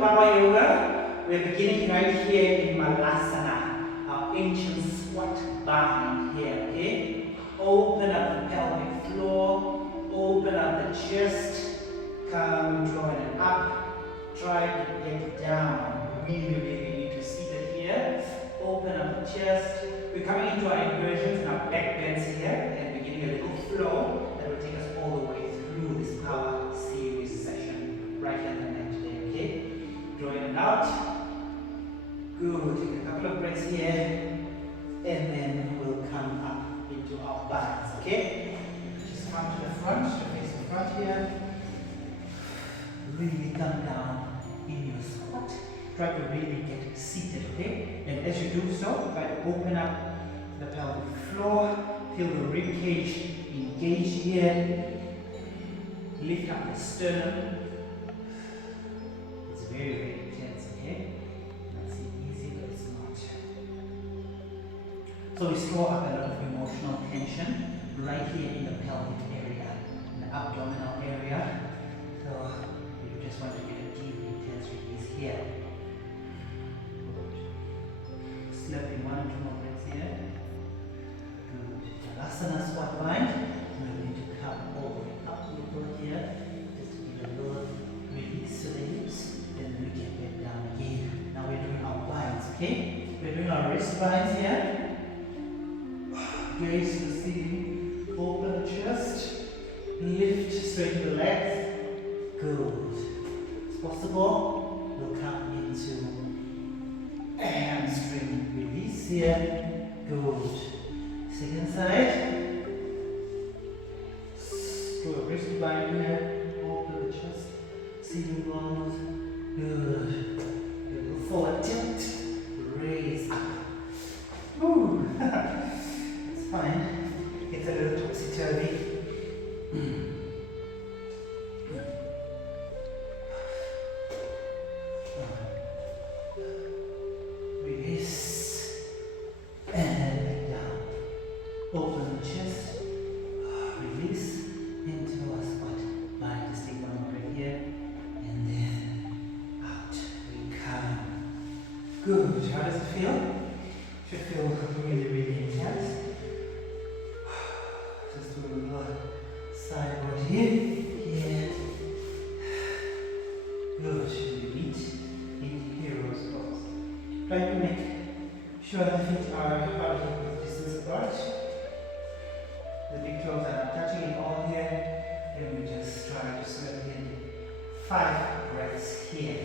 power yoga. We're beginning right here in Malasana, our ancient squat bind here, okay? Open up the pelvic floor, open up the chest, come join it up, try to get down. Really need to see that here. Open up the chest. We're coming into our inversions and our backbends here and beginning a little flow that will take us all the way through this power series session right here on the mat today, okay? Join it out. Good. Take a couple of breaths here and then we'll come up into our binds, okay? Just come to the front, to face the front here. Really come down in your squat. Try to really get seated, okay? And as you do so, try to open up the pelvic floor, feel the rib cage engage here. Lift up the sternum. It's very intense, okay? That's easy, but it's not. So we store up a lot of emotional tension right here in the pelvic area, in the abdominal area. So you just want to get a deep, intense release here. Slowly, 1 or 2 more breaths here. Good. Asana squat bind. We're going to come all the way up a little here. Just to give a little release to the hips. Then we get back down again. Now we're doing our binds, okay? We're doing our wrist binds here. Gaze to the ceiling. Open the chest. Lift, straighten the legs. Good. It's possible. We'll come into hamstring release here. Good. Second side. Do a wrist bind here. Open the chest. Ceiling bones. Good. A little forward tilt. Raise up. Whew. It's fine. It's a little topsy-turvy. Release and back down. Open the chest. Release into a squat. Bind. Just take 1 more breath here and then out. We come. Good. How does it feel? Should feel really intense. Just do a little sideboard here. Good. Should we meet in hero's pose? Try to make sure the feet are about equal distance apart. The big toes are not touching at all here. And we just try to sweat in 5 breaths here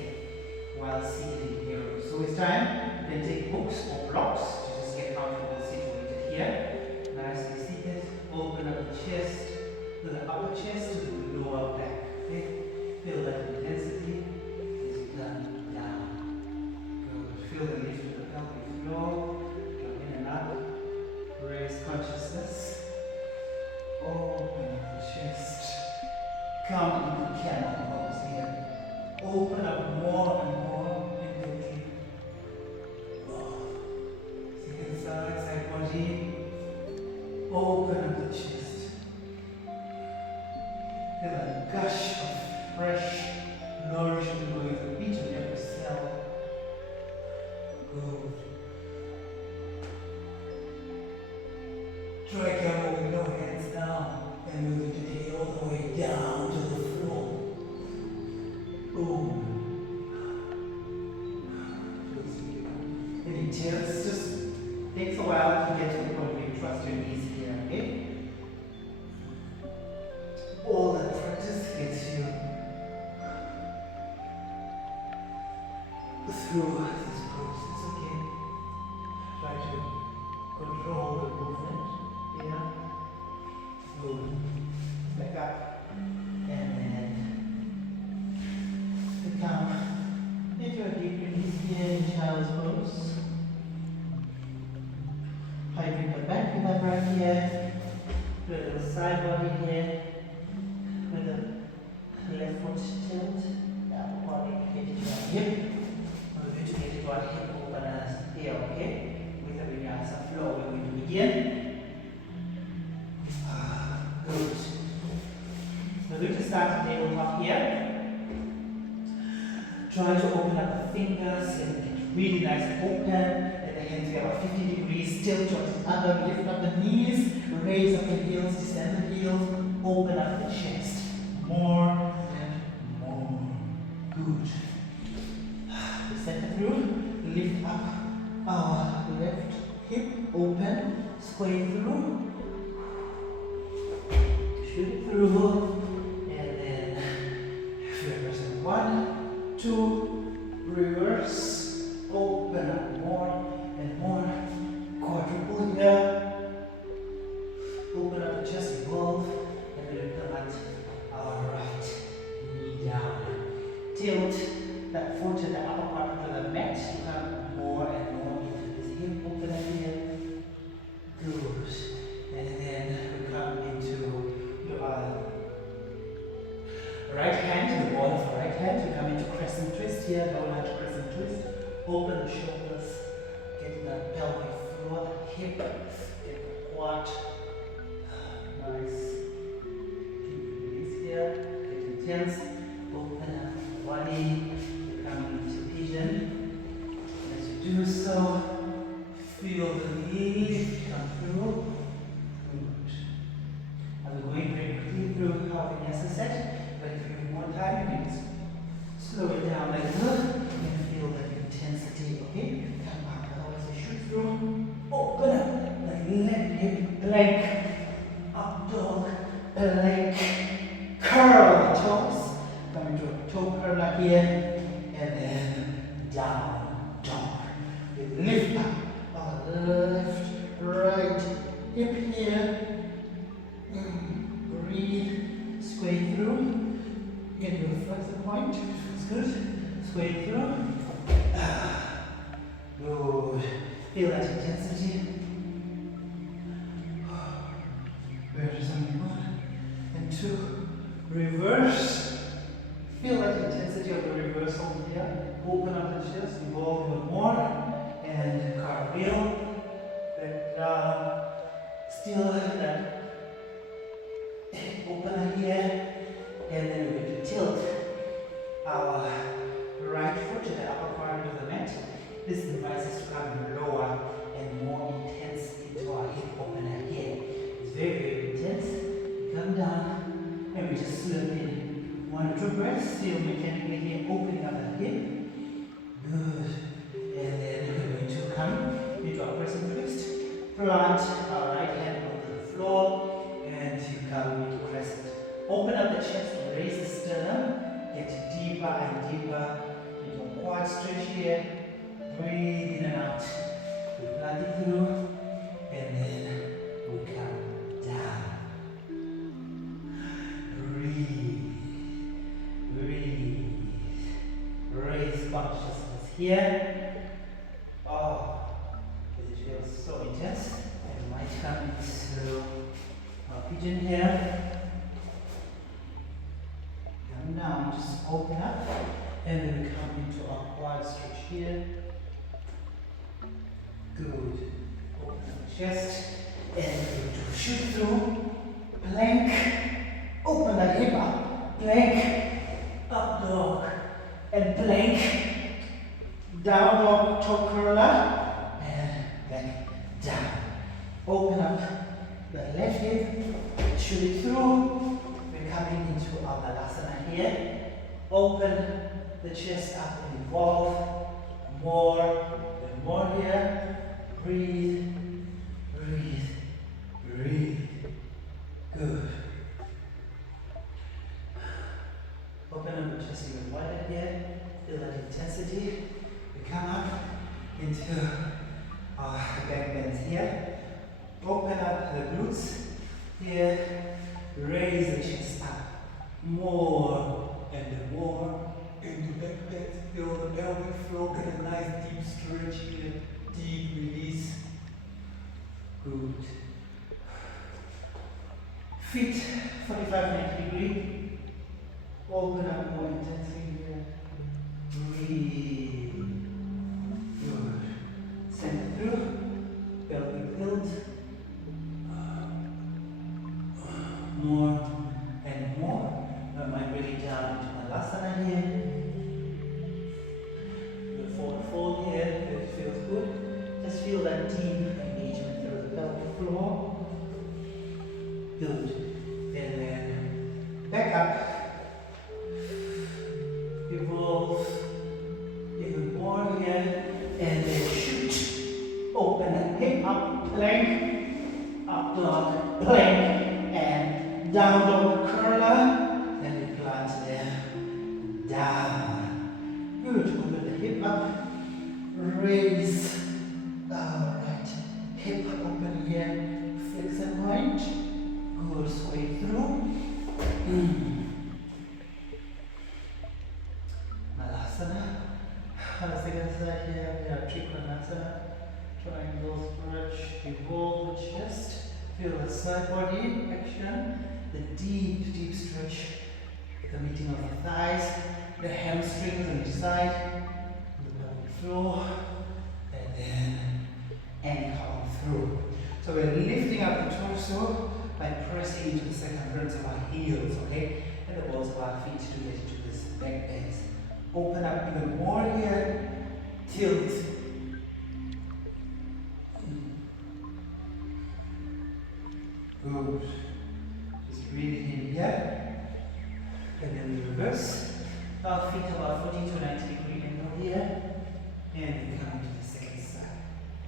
while seated in hero. So it's time, then take books or blocks to just get comfortable situated here. Nicely seated. Open up the chest to the upper chest to the lower back. Okay? Feel that intensity as you come down. Good. Feel the lift of the pelvic floor. Go in and up. Raise consciousness. Open up the chest. Come into camel pose here. Open up more and more into the second side body. Open up the chest. Feel a gush of fresh nourishment going through each and every cell. Good. Try camel with no hands down and move the day all the way down to the floor. Boom. Really intense. Just takes a while to get to the point where you trust your knees here, okay? All that practice gets you through this process, okay? Try to control the movement here. Good. Back up. And then to come into a deep release here in child's pose. Piping the back with our breath here. Do a little side body here. With the left foot tilt. That body get it to our hip. We're going to get it to our hip openers here, okay? With the vinyasa flow, we're going to begin. Good. We're going to start the tabletop here. Try to open up the fingers and get really nice and open. And the hands get about 50 degrees, still towards each other. Lift up the knees, raise up the heels, descend the heels, open up the chest. More and more. Good. Center through, lift up our left hip, open, square through, shoot through, and then reverse. 1, 2, reverse, open up more and more, quadruple here, open up the chest, evolve, and then plant our right knee down, tilt that foot to the upper part of the mat, come more and more into this hip, open up here, good, and then we come into your right hand, the ball of the right hand, we come into crescent twist here, low lunge crescent twist, open the shoulders, get the pelvic floor, the hip, get the quad, nice, deep release here, get intense, open up the body, come into pigeon. As you do so, feel the knees come through. Good. I'm going very quickly through how vinyasa set, but if you have more time, you can slow it down a little and feel the intensity. Okay? Come up, otherwise you shoot through. Open up, like left hip, plank, up dog, plank, curl the toes. Come into a toe curler here. And then down, dog. We lift up our left, right hip here. Breathe, sway through. Get your flexor point. It's good. Sway through. Good. Feel that intensity. Where's only 1 and 2. Reverse. Feel that intensity of the reversal here. Open up the chest, evolve even more, and cartwheel. Back down. Still that. Open up here, and then we're going to tilt our right foot to the upper part of the mat. This invites us to come lower and more intense into our hip opener here. It's very, very intense. We come down, and we just slip in. 1 or 2 breaths, still mechanically here, opening up the hip. Good. And then we're going to come into our crescent twist. Plant our right hand onto the floor, and you come into crescent. Open up the chest, raise the sternum, get deeper and deeper into a quad stretch here. Breathe in and out. We plant it through, and then we come down. Breathe. Breathe. Raise consciousness here. Oh, it feels so intense. I might come into our pigeon here. Come down, just open up, and then we come into our quad stretch here. Good. Open up the chest, and we're going to shoot through. Plank. Open that hip up. Plank. Up dog and plank, down dog, toe curler, and back down. Open up the left hip, shoot it through. We're coming into our Balasana here. Open the chest up and evolve. More and more here. Breathe, breathe, breathe. Good. Open up the chest even wider here. Feel that intensity. We come up into our back bends here. Open up the glutes here. Raise the chest up. More and more. Into back bends. Feel the pelvic floor. Get a nice deep stretch here. Deep release. Good. Feet 45-90 degree. Open up more intensely here. Breathe. Good. Center through. Pelvic tilt. More and more. Now might bring it down into Malasana here. floor. Good. And then back up. Evolve. Even more here. And then shoot. Open the hip up, plank. Up dog, plank. And down dog curler. And you plant there. Down. Good. Open the hip up. Raise. Alright. Hip open here. Flex and point. Good. Sway through. Malasana. On the second side here, we have Trikonasana. Triangle stretch. Evolve the chest. Feel the side body action. The deep, deep stretch. The meeting of the thighs. The hamstrings on each side. The pelvic floor. And then anchor through. So we're lifting up the torso by pressing into the circumference of our heels, okay? And the balls of our feet to get into this back bends. Open up even more here. Tilt. Good. Just breathe in here. And then reverse. Our feet about 40 to 90 degree angle here. And we come to the second side.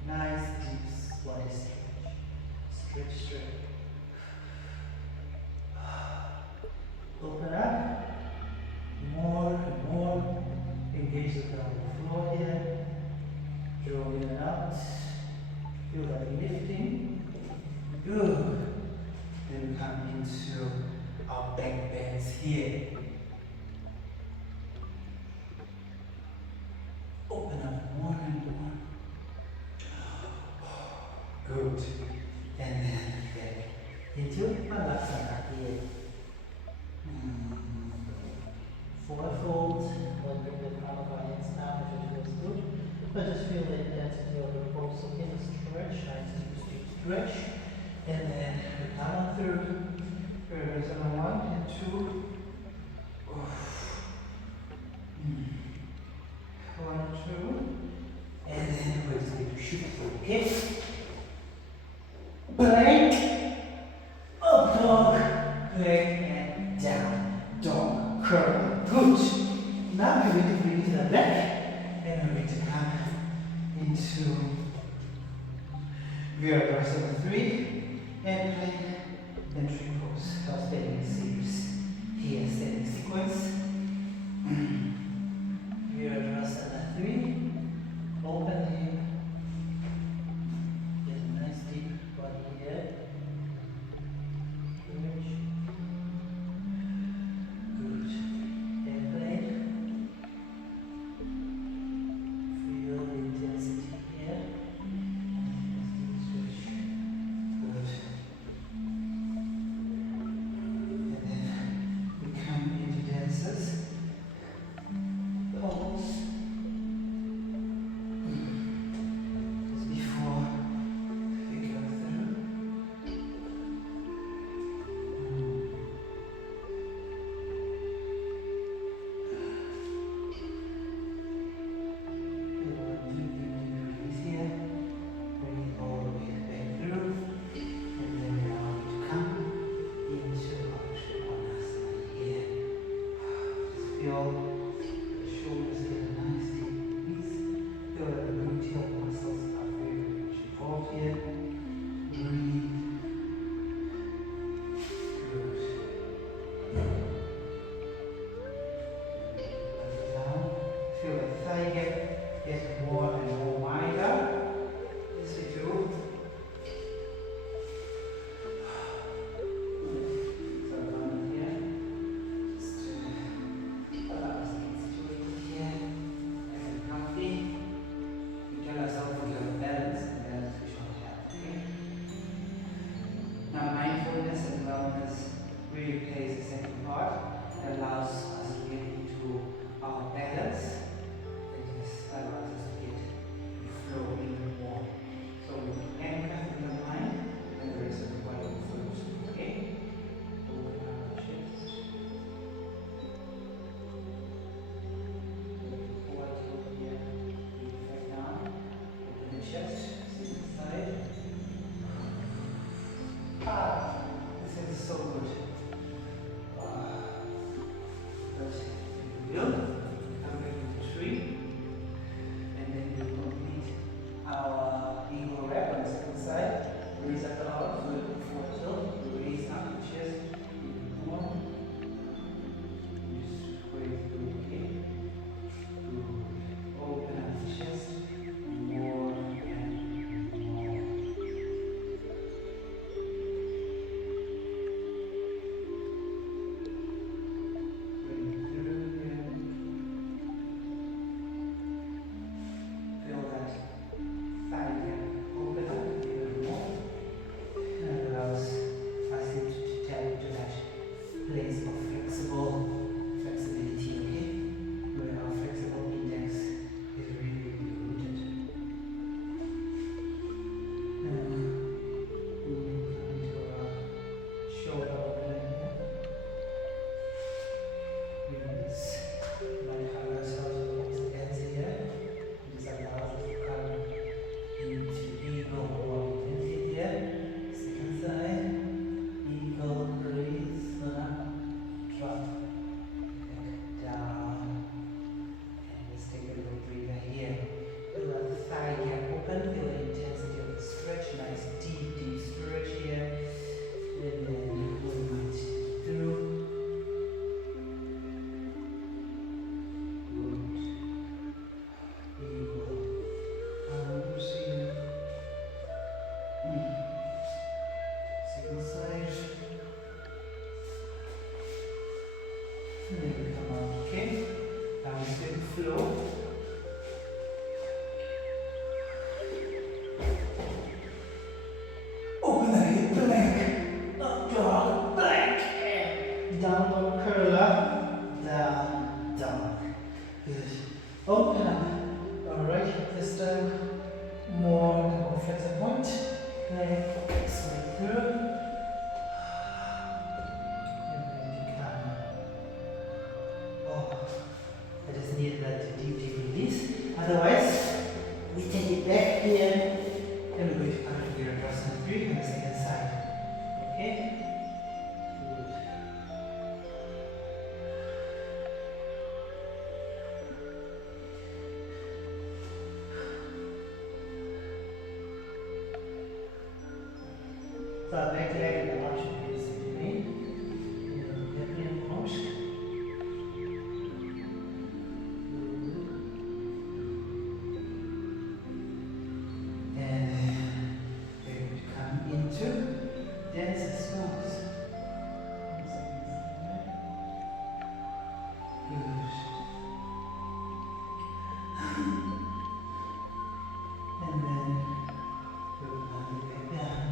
Nice deep body stretch. Stretch, stretch. Open up. More and more. Engage the pelvic floor here. Draw in and out. Feel that lifting. Good. Then we come into our back bends here. Open up more and more. Good. And then back into Malasana here. Forward fold. We'll bring the palm of our hands down if it feels good. But just feel the intensity of the pulse. So in a stretch, nice deep stretch. And then we come through. Reverse on 1 and 2. 1, 2. And then we're just going to shoot through. Okay? Plank. Up dog. Plank and down. Dog. Curl. Good. Now we're going to bring it to the back. And we're going to come into Virabhasana 3. And plank. Then tree pose. Our standing series. Here, standing sequence. Virabhasana 3. Open the hip. Get a nice deep body here. Stretch. Good. And plank. Feel the intensity here. Stretch. Good. And then we come into dances. Pause. Just before we go through. Release here. Bring it all the way back through. And then we are going to come into our Trikonasana here. Just feel the shoulders get a nice deep release. Feel that the gluteal muscles are very much involved here. Breathe. Good. Let it down. Feel the thigh gap get more and more wider. As we do. So down here. Just allow us to get situated here. Nice and comfy. We tell ourselves we have balance, and balance we should have. Okay? Now mindfulness and wellness really plays the second part. It allows us to get into our balance. It just allows us to get in flow even more. So we anchor in the mind and the rest of the body flows. Okay? Open our chest. Forward over here. Breathe back down. Open the chest. Sit inside. place of flexibility, okay? Where our flexible index is really rooted. Moving into our shoulder opening here. Release. Might have ourselves once again here. This allows us to come into eagle movement here. Second side. Eagle, release, up, drop, back down. And let's take a little breather here. Feel that thigh gap open, feel the intensity of the stretch, nice deep stretch here. And then movement through. Good. Eagle. Proceed. Second side. And then we come out, okay? Now we get the flow. Open the hip, blank. Up dog, blank. Down dog, curl up. Down, dog. Good. Open up. Alright, this time more on flexor point. Leg swing through. And then you come. Oh, I just needed that deep release. Otherwise, we take it back here and we're going to come to Virabhasana 3 on the second side. Okay? Good. So our back leg and the arm should be the same way. Gently and push. And we're going to come into denser spots. Good. And then we'll come back down.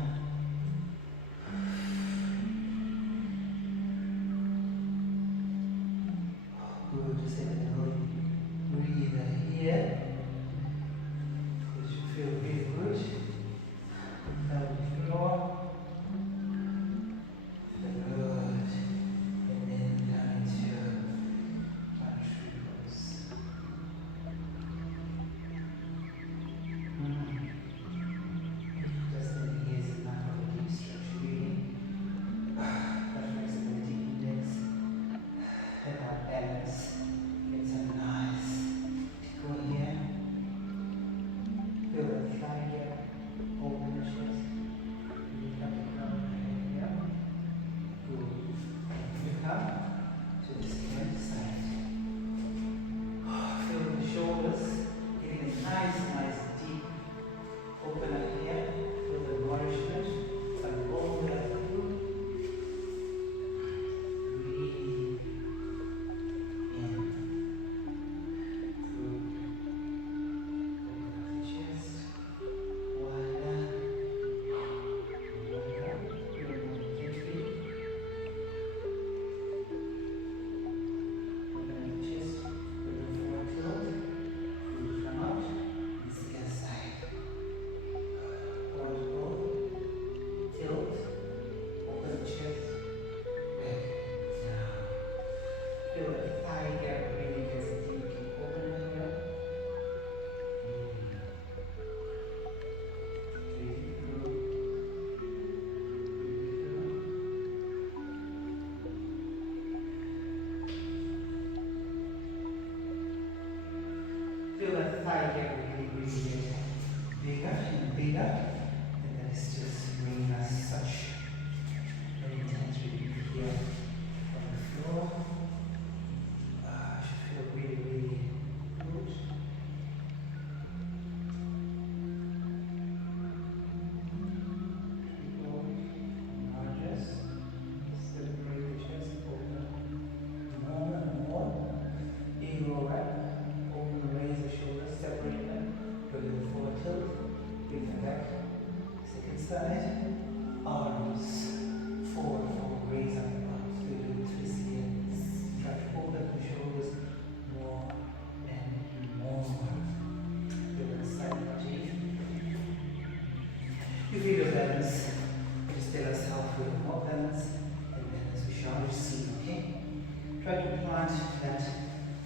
Try to plant that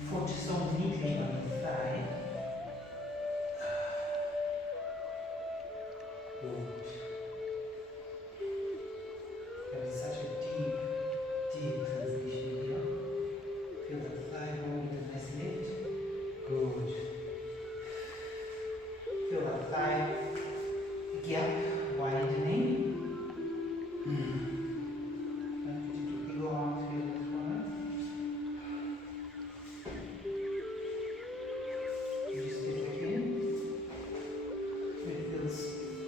foot so neatly on the thigh. Good. That is such a deep, deep sensation here. Feel the thigh bone with a nice lift. Good. Feel the thigh gap widening. Go on through this one. You just get back in. It feels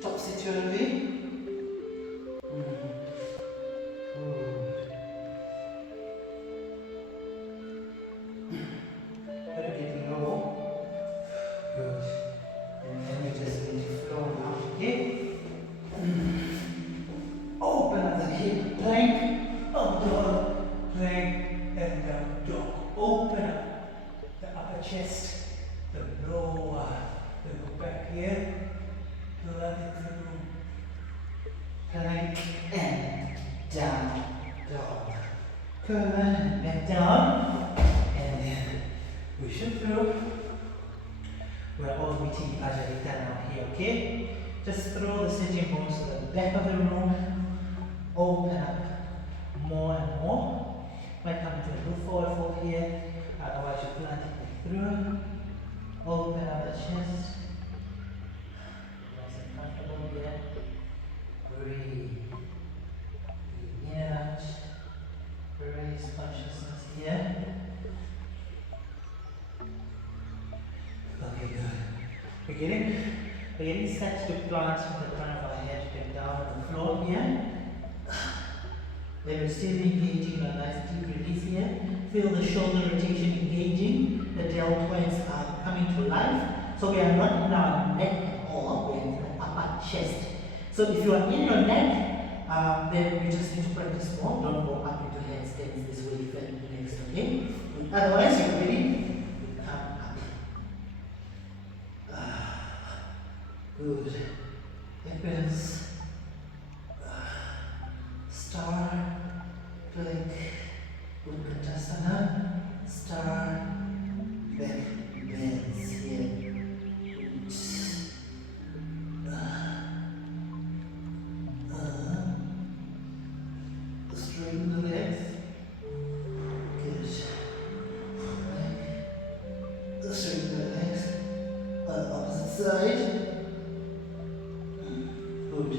topsy-turvy. Good. Let it get low. Good. And then you just need to flow out, okay? Open up the hip, plank, up dog, plank, and down dog. Open up the upper chest, the lower, the look back here, let it through. Plank and down dog. Curve and back down, and then push it through. We're all meeting Prasarita now here, okay? Just throw the sitting bones to the back of the room. Open up more and more. Might come to a little forward fold here. Otherwise, you plant it through. Open up the chest. Nice and comfortable here. Breathe. Breathe in and out. Raise consciousness here. Okay, good. We're getting set to plant the front of our head down on the floor here. Then we're still engaging a nice deep release here. Feel the shoulder rotation engaging. The deltoids are coming to life. So we are not in our neck at all. We're in the upper chest. So if you are in your neck, then you just need to practice more. Don't go up into headstands this way for next, okay? Otherwise, you're ready. You come up. Good. Backbends. Star, plank, Utkatasana, star, back bends here. Straighten the legs. Good. Straighten the legs on the opposite side. Good.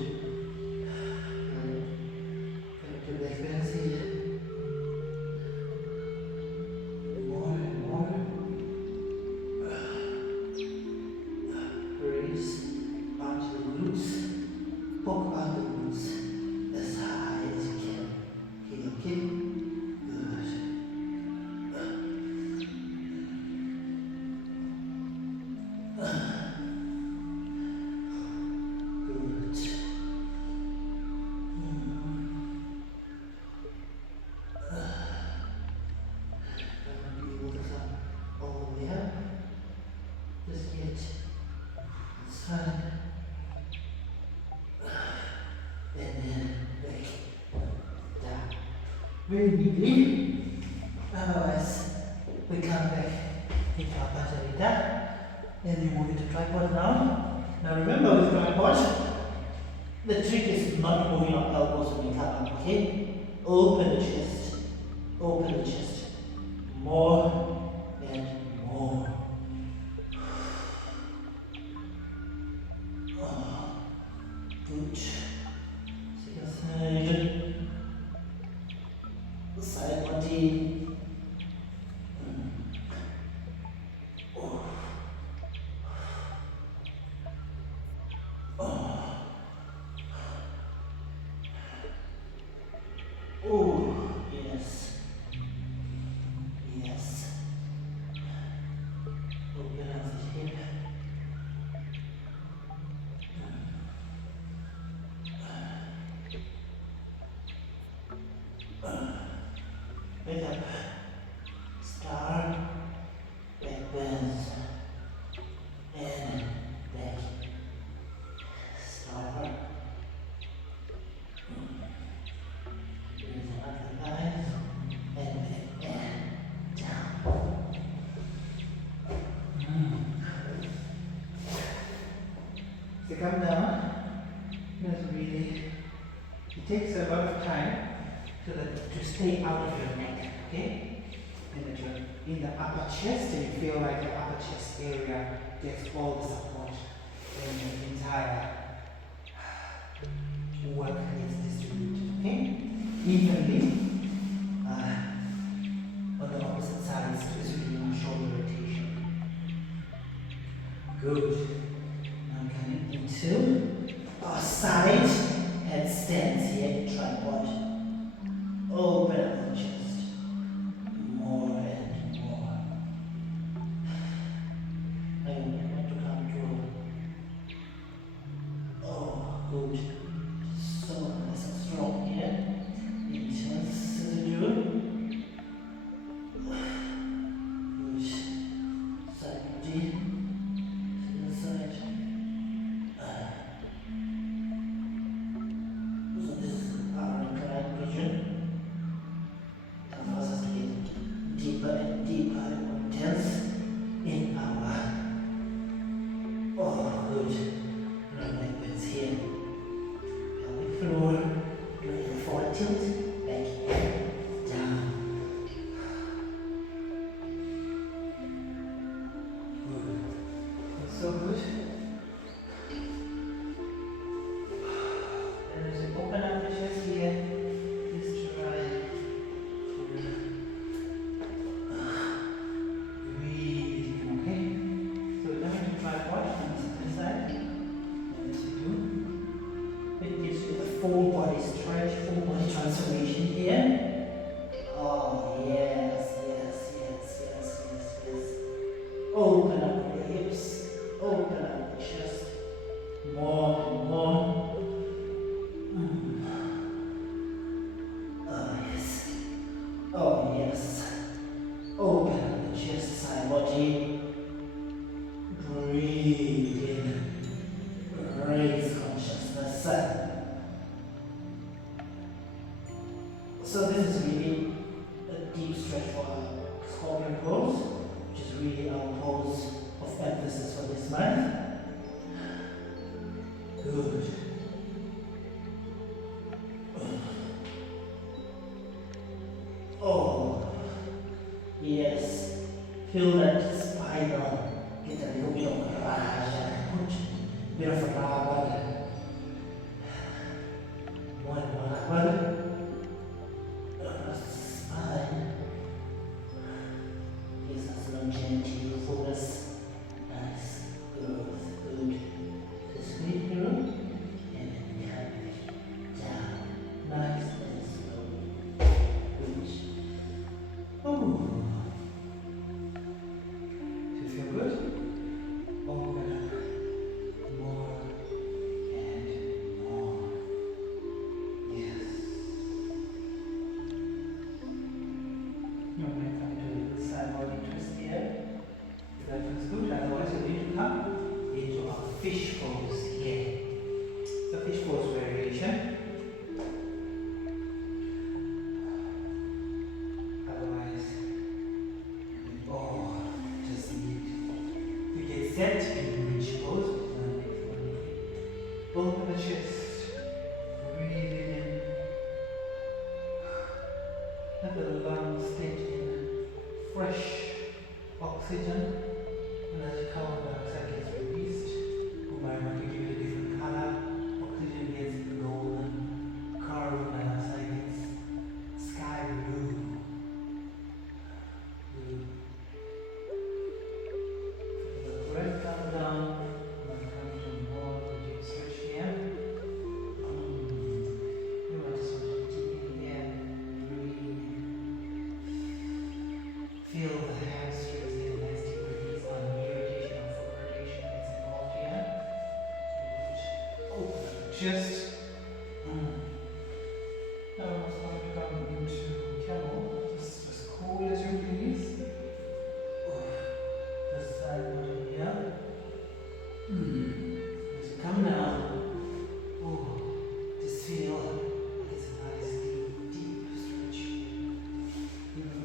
Very deeply. Otherwise, we come back into our Prasarita. Then we move into tripod now. Now remember with tripod, the trick is not moving our elbows when we come up, okay? Open the chest. Open the chest. More and more. Good. Side body. Oh, yes. Yes. Open up the hip. Wake up. Star, backbends, and back. Star. Raise up the thighs, and back, and takes a lot of time to stay out of your neck, okay? And that you're in the upper chest and you feel like the upper chest area gets all the support and the entire work is distributed, okay? Evenly on the opposite sides, especially on shoulder rotation. Good. Now coming into our side headstands here, tripod. Open up the chest. More and more. I want to come to. Oh, good. So nice and strong here. Intense as you do. Good. Side body. Inside. So this is our inclined region. The muscles get deeper and deeper and more intense in our good backbends here. Pelvic floor, looking forward tilt, back here, down. Good. That's so good. And as you open up the chest here, please try breathing, okay? So we're going to try watch on this side. And as you do, it gives you the full body stretch, full body transformation here. Oh, yes, yes, yes, yes, yes, yes. Open up your hips, open up the chest. More and more. Oh, yes. Oh, yes. Open up the chest, side body. Breathe in. Raise consciousness. So this is really a deep stretch for our scorpion pose, which is really our pose of emphasis for this month. Good. Oh, yes. Feel that spinal. Get a little bit of a bit of a rubber. More and more rubber. Spine. Gives us longevity, fullness. Nice. Good. Good. Just breathe through. And then behind it. Down. Nice and slow. Good. Oh. Do you feel good? Open up. More and more. Yes. You're going to come to the side body twist here. If that feels good, otherwise you need to come into a fish pose here. It's a fish pose variation. Otherwise, just need to get set in which pose. Open the chest. Breathe in. Let the lungs take in fresh oxygen. And as the carbon dioxide gets released, we might want to give it a different color. Oxygen gets golden, carbon dioxide gets sky blue. Feel the breath come down. And come to more deep stretch here. You might just want to deep in here. Breathe. Feel the hamstrings here, nice deep release on knee rotation and foot rotation that's involved here. Open up the chest. Now we're going to come into camel. Just as cool as you please. This side body here. As you come down, just feel like it's a nice deep stretch.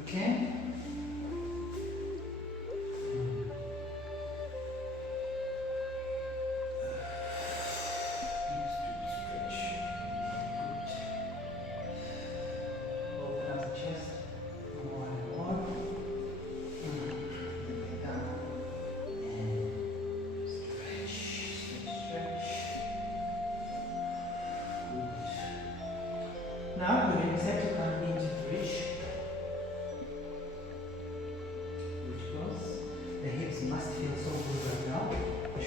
Okay? Stretch. Good.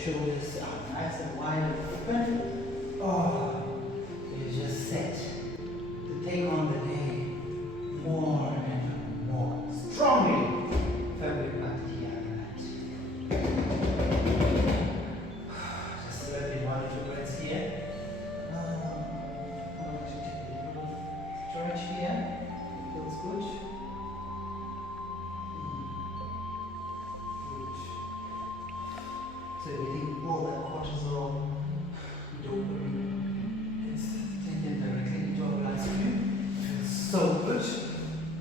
shoulders are nice and wide and open. Oh, you're just set to take on the day more and more strongly. Fabric just let me 1 or 2 breaths here. I'm going to take a little stretch here. Feels good. Good. So you think all that cortisol, don't worry, it's taken directly into our bloodstream. Feels so good.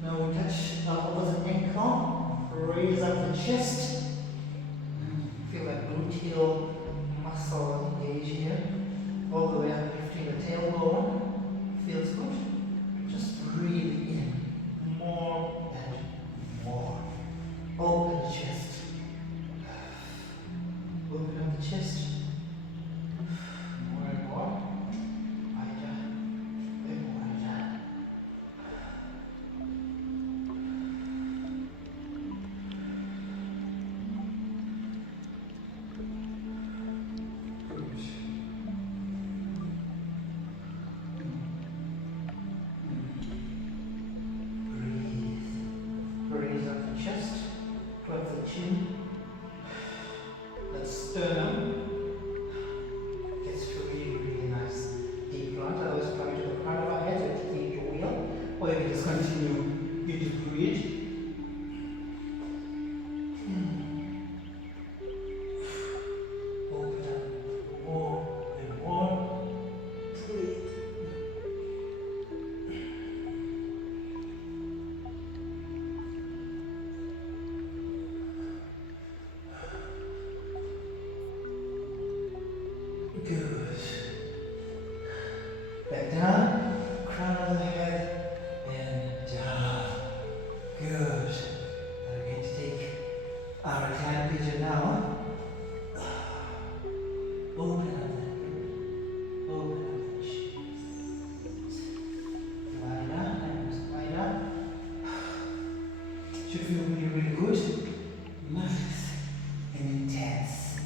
Now we touch our opposite ankle, raise up the chest. Feel that gluteal muscle engage here, all the way up lifting the tailbone. Feels good. Just breathe in more and more. Open the chest. Open up the chest. More and more. Wider and wider. Good. Breathe up the chest, drop the chin. That sternum gets really, really nice. Deep blunt. I always come to the front of our head, so it's keep your wheel. Or you can just continue. You just breathe. Open up more and more. Breathe. Good. Back down, crown of the head, and down. Good. Now we're going to take our reclined pigeon now. Open up the head. Open up the chest. Wider, and wider. Should feel really, really good. Nice and intense.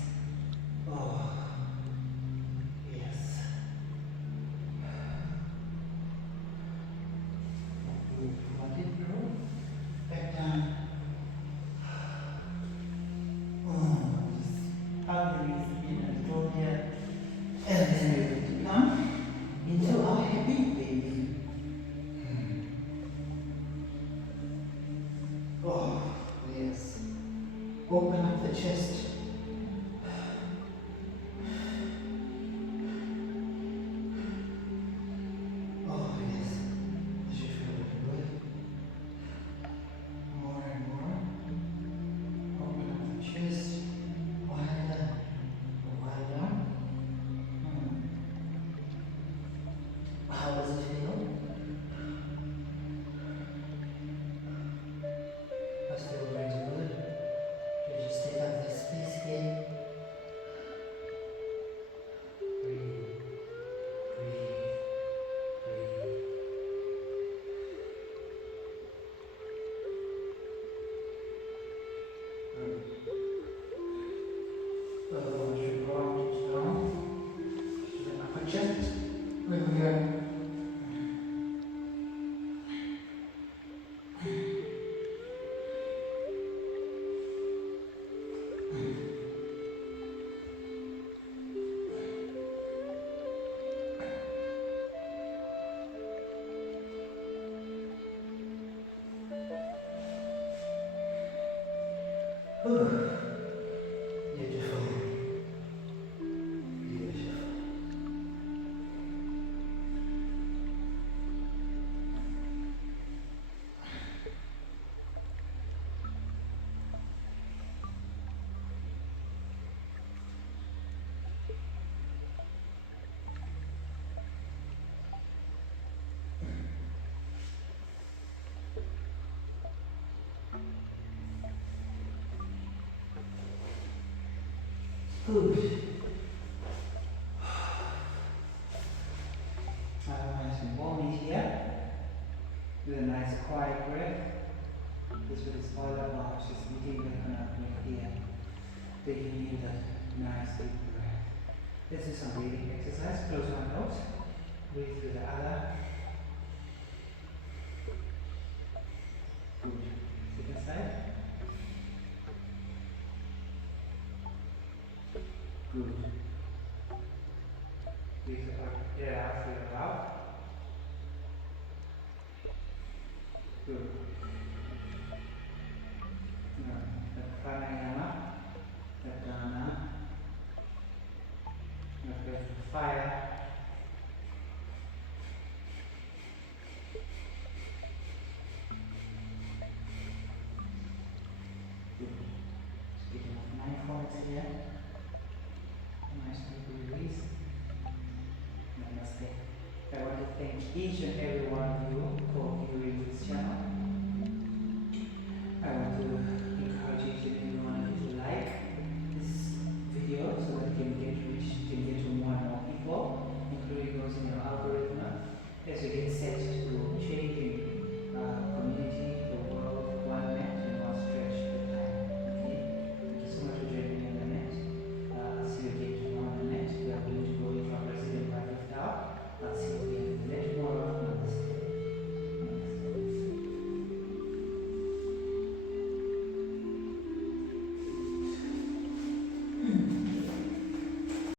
Oh. Yes. Let it grow. Back down. Just breathe in and go here. And then we're going to come into our happy baby. Oh, yes. Open up the chest. Oh yes, this should feel really good. More and more. Open up the chest. Wider. Wider. How does it feel? I feel really good. You just take up this space here. Breathe. Breathe. Breathe. Once you ground it down to the upper chest, when we are beautiful. Beautiful. Good. Nice and warm here. Do a nice quiet breath. This will spoil our hearts, just meeting the here. Taking in that Nice deep breath. Let's do some breathing exercise. Close one nose. Breathe through the other. Good. Second side. Good. Breathe the air out through your mouth. Good. Pranayama, Dhyana, breath of fire. Good. Speaking of mindfulness here, nice deep release. Namaste. I want to thank each and every one